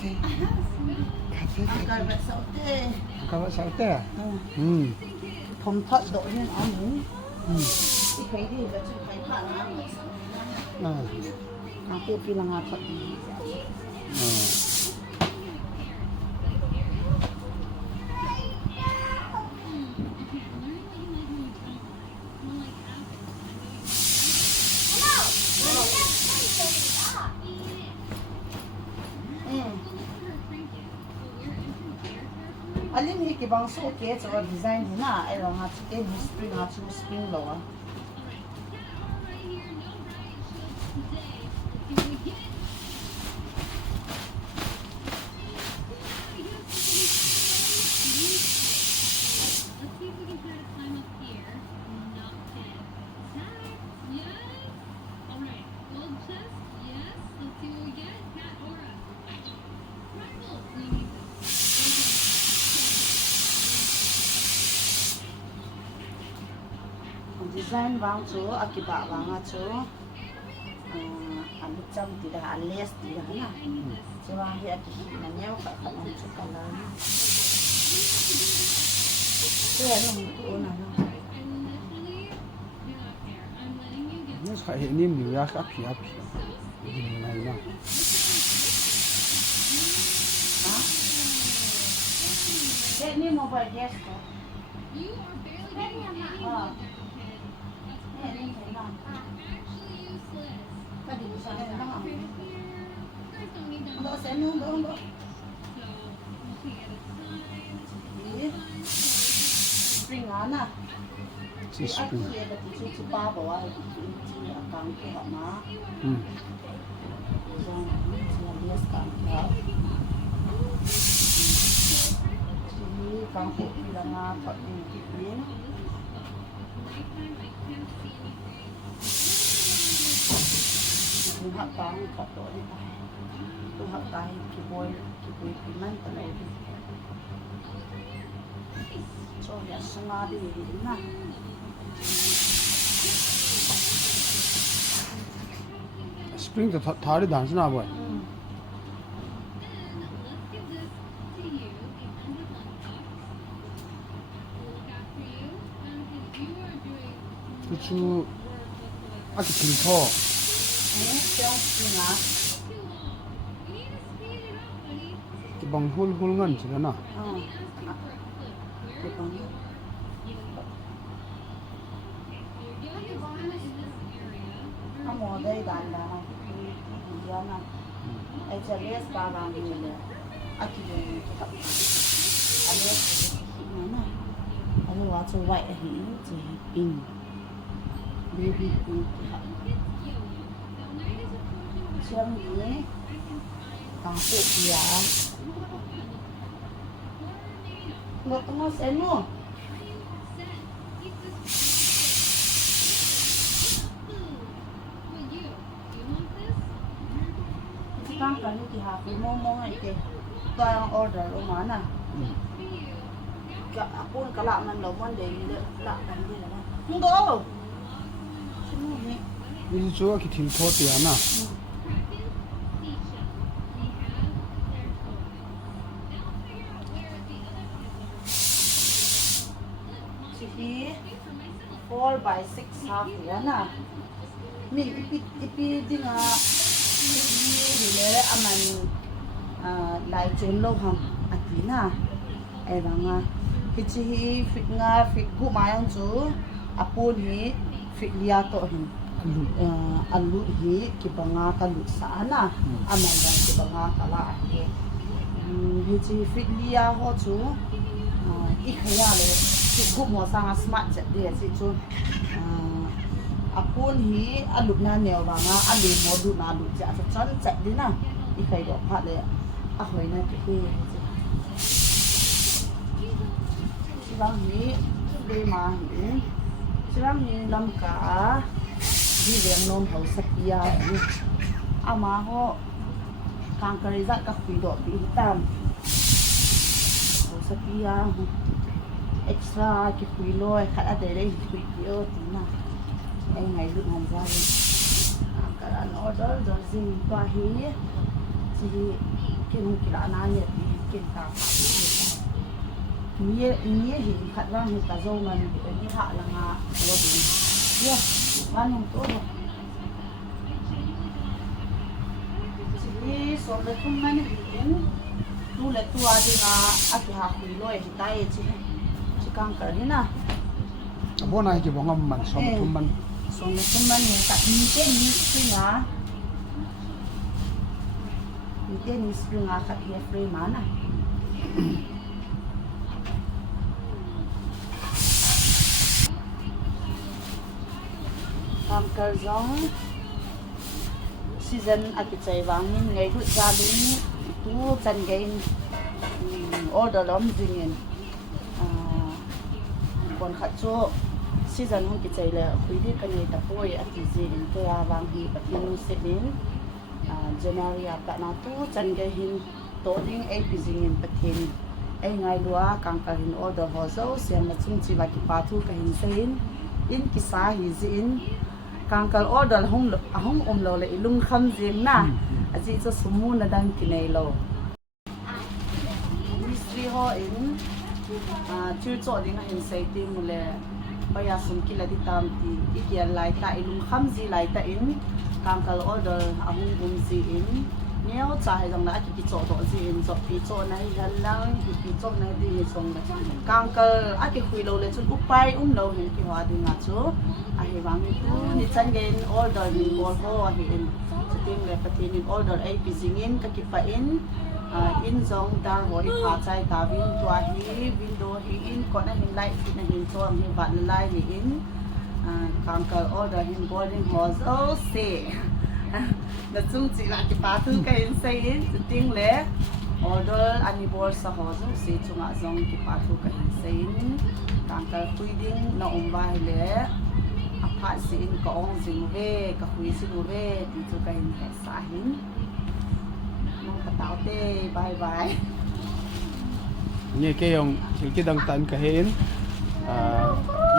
Kate. Angkat besar te. Kamu sakit?ผมทอดโดดเนี่ยเอาหมูที่เคยดีแบบที่เคยผ่านมาaku bilang apa ini alin hiki bang so ke so design na ai long hat ke spring hat spring lo design bang chu akiba bang chu anu cham tidak alias tidak na cuma dia kihinannya ka kanan chu kanan dia nung una Ini saya ini melihat api. Ini mana? Ini mobile gas tu. Tadi saya bilang untuk saya untuk spring mana? Spring. Aku ada cuci bawa cuci akan ke mana? Dia sekarang. Jadi kamu bilang apa ini? Tuhan tahu kata ini. Tuhan tahu kiboy piman terlebih. So ya sengaja ini nah. Spring 다 다리 단순하 보여. 그렇죠. 아기 길터. bang hul ngan sila na. Kamu dari danda, Indiana. Alias barang ini, aku yang kita. Alias mana? Ada waktu white ini, pink, baby pink. Siang ini, kampung dia. Nggak tengah seno. Sekarang kali di HP ngomong aja, tuh yang order lo mana? Aku kalau mana lo dari lah kan dia lah. Enggak. Semua ni. Ini juga kita import ya na. Jadi 4x6 half ya na. Ni ipi dinga ipi dile aman lai chen lo ham atina. Ai banga kichi fit nga fit gu mayang chu apun hi fit liya to hin. Alu hi kibanga kalu sana aman dan kibanga kala hi. Kichi fit liya ho chu ikhya le ku mo sang smart jet dia si chu apun hi alu na neo ba nga alu mo du na lu ja sa chan chat di na i khai do pha le a hoi na ke he silang ni de ma hi silang ni lam ka di lem nom hau sakia ni ama ho kang kari za ka khui do bi tam hau sakia extra cái quý lôi khá là để đây quý tiêu tí nào anh ngày dựng hàng ra đi cả là nó đỡ rồi gì qua hí thì kin hung kila na ne kin ta nie hi khat wang hi ta zo man ni ha la nga wo di ya man hung to si so le thum man hin tu le tu a di nga a ki ha hui loi hi tai chi kang kar ni na bố này chỉ bỏ ngâm mặn xong thum mặn so le thum man ni ta ni te ni chi na ni te ni spring a khat hi free man na kar zong season aki chai wangin ngai ru jalin tu chan gain order lom jingin kon khat cho season hon ki chai le khui di kan nei ta poi aki jin ke a wang hi patin se din january ata na tu chan gai hin to ding ai pi jingin pathin ai ngai lua kang ka hin order ho zo siam na chung chi wa ki pa thu ka hin sein in ki sa hi jin kangkal order hong lo le ilung kham jim na aji cho sumu na dang kinai lo mystery ho in chu cho ding hin sai ti mu le paya sum ki la di tam ti ikian lai ta ilung kham ji lai ta in kangkal order ahong ji in neo cha hai dong na ki cho do ji in cho pi cho nai han lang pi cho nai di song na kangkal aki hui lo le chun upai lo hin ki wa di nga chu a hi wang tu ni chan gen order ni bol ho hi in setting le patin in order ai pi jingin ka ki pa in zong dar ho hi pha chai ta win tua hi window hi in ko na hin light na hin to am hi van lai hi in kangkal order hin boarding house oh se na chung chi la ki pa thu ka in sai in setting le order ani bor sa ho zo se chunga zong ki pa thu ka in sai in kangkal kuiding na umba le apha sin ko ong jing ve ka hui sin ve ti chu ka hin sa hin mong ka tao te bye bye nghe cái ông cái đăng tán cái hên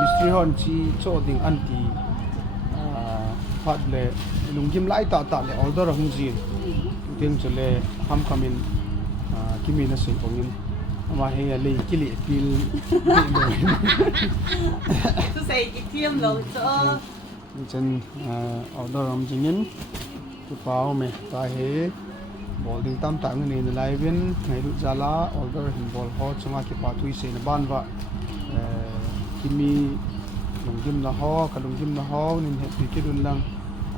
mystery hon chi cho ding anti phát le lung kim lai ta le order hung jin tiếng cho le ham kamin kimi na sei ongin ama he le kili pil tu sei ki thiam lo cho chân order hung jinin tu pao me ta he bol ding tam ta ngani na lai vin ngai ru jala order hin bol ho chunga ki pa tui se na ban wa kimi lung kim na ho ka lung kim na ho nin he pi ki dun lang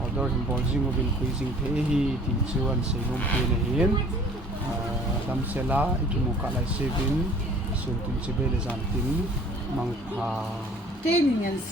order hin bol jing ovin kui jing the hi ti chuan se lum pe na hin dam sela ikimu ka lai sevin sun tun chibe le zan ting mang pha training and